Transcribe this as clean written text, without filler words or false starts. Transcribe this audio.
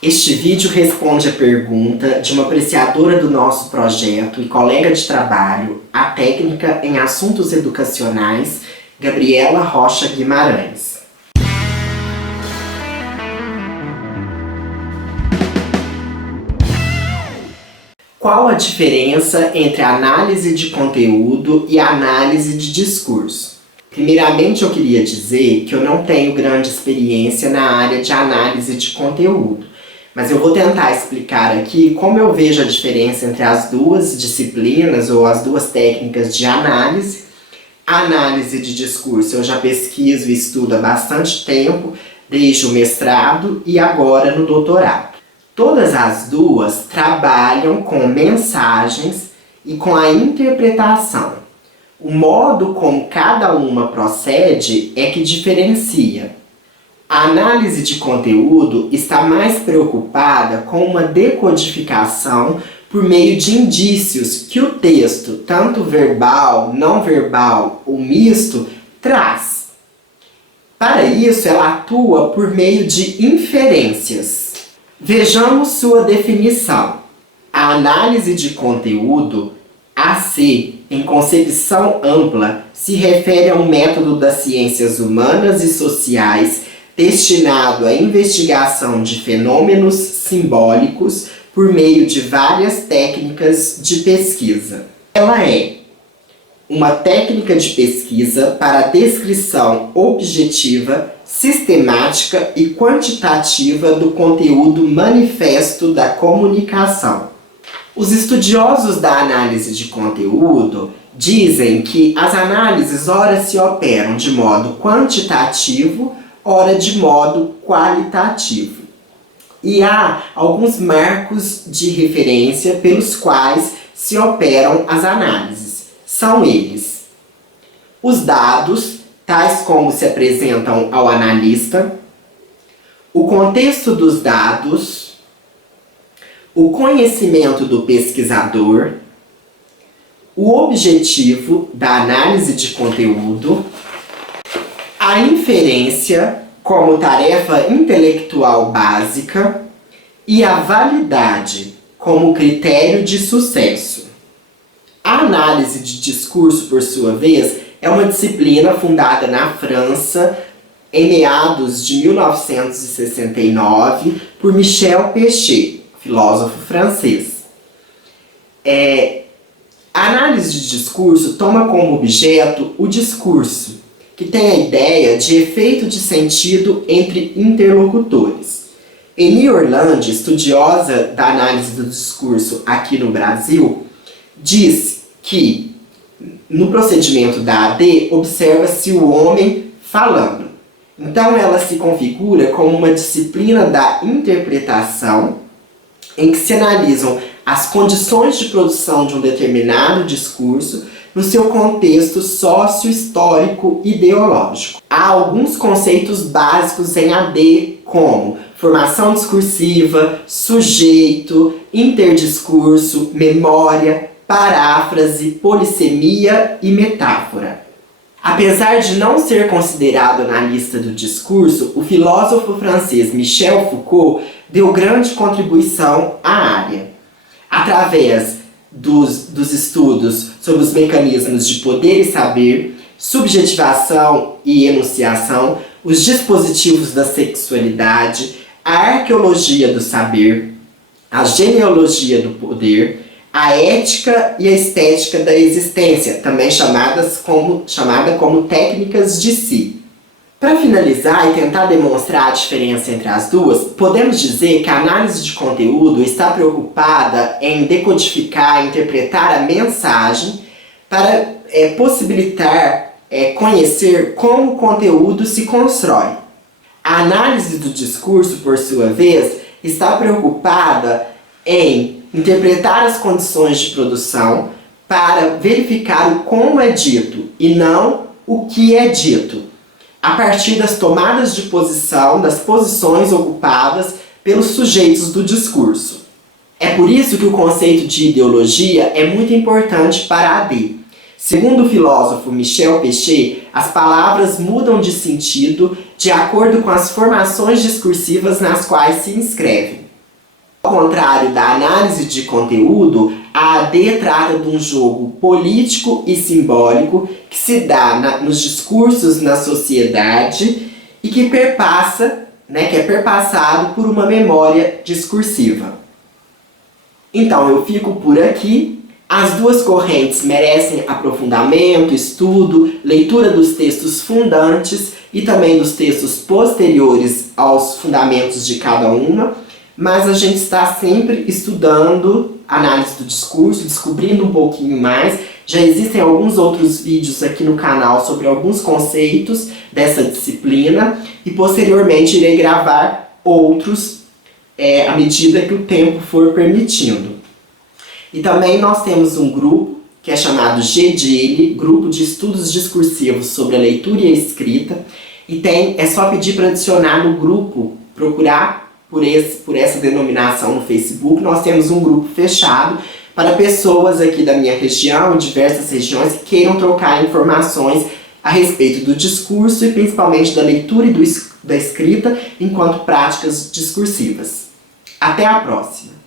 Este vídeo responde a pergunta de uma apreciadora do nosso projeto e colega de trabalho, a técnica em assuntos educacionais, Gabriela Rocha Guimarães. Qual a diferença entre análise de conteúdo e análise de discurso? Primeiramente, eu queria dizer que eu não tenho grande experiência na área de análise de conteúdo, mas eu vou tentar explicar aqui como eu vejo a diferença entre as duas disciplinas ou as duas técnicas de análise. A análise de discurso eu já pesquiso e estudo há bastante tempo, desde o mestrado e agora no doutorado. Todas as duas trabalham com mensagens e com a interpretação. O modo como cada uma procede é que diferencia. A análise de conteúdo está mais preocupada com uma decodificação por meio de indícios que o texto, tanto verbal, não verbal ou misto, traz. Para isso, ela atua por meio de inferências. Vejamos sua definição. A análise de conteúdo, AC, em concepção ampla, se refere a um método das ciências humanas e sociais destinado à investigação de fenômenos simbólicos por meio de várias técnicas de pesquisa. Ela é uma técnica de pesquisa para a descrição objetiva, sistemática e quantitativa do conteúdo manifesto da comunicação. Os estudiosos da análise de conteúdo dizem que as análises ora se operam de modo quantitativo, ora de modo qualitativo. E há alguns marcos de referência pelos quais se operam as análises. São eles: os dados, tais como se apresentam ao analista, o contexto dos dados, o conhecimento do pesquisador, o objetivo da análise de conteúdo, a inferência como tarefa intelectual básica e a validade como critério de sucesso. A análise de discurso, por sua vez, é uma disciplina fundada na França em meados de 1969 por Michel Pechet, filósofo francês. A análise de discurso toma como objeto o discurso, que tem a ideia de efeito de sentido entre interlocutores. Eni Orlandi, estudiosa da análise do discurso aqui no Brasil, diz que no procedimento da AD observa-se o homem falando. Então ela se configura como uma disciplina da interpretação em que se analisam as condições de produção de um determinado discurso no seu contexto sócio-histórico ideológico. Há alguns conceitos básicos em AD, como formação discursiva, sujeito, interdiscurso, memória, paráfrase, polissemia e metáfora. Apesar de não ser considerado analista do discurso, o filósofo francês Michel Foucault deu grande contribuição à área. Através dos estudos sobre os mecanismos de poder e saber, subjetivação e enunciação, os dispositivos da sexualidade, a arqueologia do saber, a genealogia do poder, a ética e a estética da existência, também chamada como técnicas de si. Para finalizar e tentar demonstrar a diferença entre as duas, podemos dizer que a análise de conteúdo está preocupada em decodificar e interpretar a mensagem para possibilitar conhecer como o conteúdo se constrói. A análise do discurso, por sua vez, está preocupada em interpretar as condições de produção para verificar o como é dito e não o que é dito, a partir das tomadas de posição, das posições ocupadas pelos sujeitos do discurso. É por isso que o conceito de ideologia é muito importante para a AD. Segundo o filósofo Michel Pechet, as palavras mudam de sentido de acordo com as formações discursivas nas quais se inscrevem. Ao contrário da análise de conteúdo, a AD trata de um jogo político e simbólico que se dá nos discursos na sociedade e que perpassa, que é perpassado por uma memória discursiva. Então eu fico por aqui. As duas correntes merecem aprofundamento, estudo, leitura dos textos fundantes e também dos textos posteriores aos fundamentos de cada uma, mas a gente está sempre estudando análise do discurso, descobrindo um pouquinho mais. Já existem alguns outros vídeos aqui no canal sobre alguns conceitos dessa disciplina e posteriormente irei gravar outros à medida que o tempo for permitindo. E também nós temos um grupo que é chamado GDIL, Grupo de Estudos Discursivos sobre a Leitura e a Escrita, e é só pedir para adicionar no grupo, procurar por essa denominação no Facebook. Nós temos um grupo fechado para pessoas aqui da minha região, diversas regiões, que queiram trocar informações a respeito do discurso e principalmente da leitura e da escrita enquanto práticas discursivas. Até a próxima!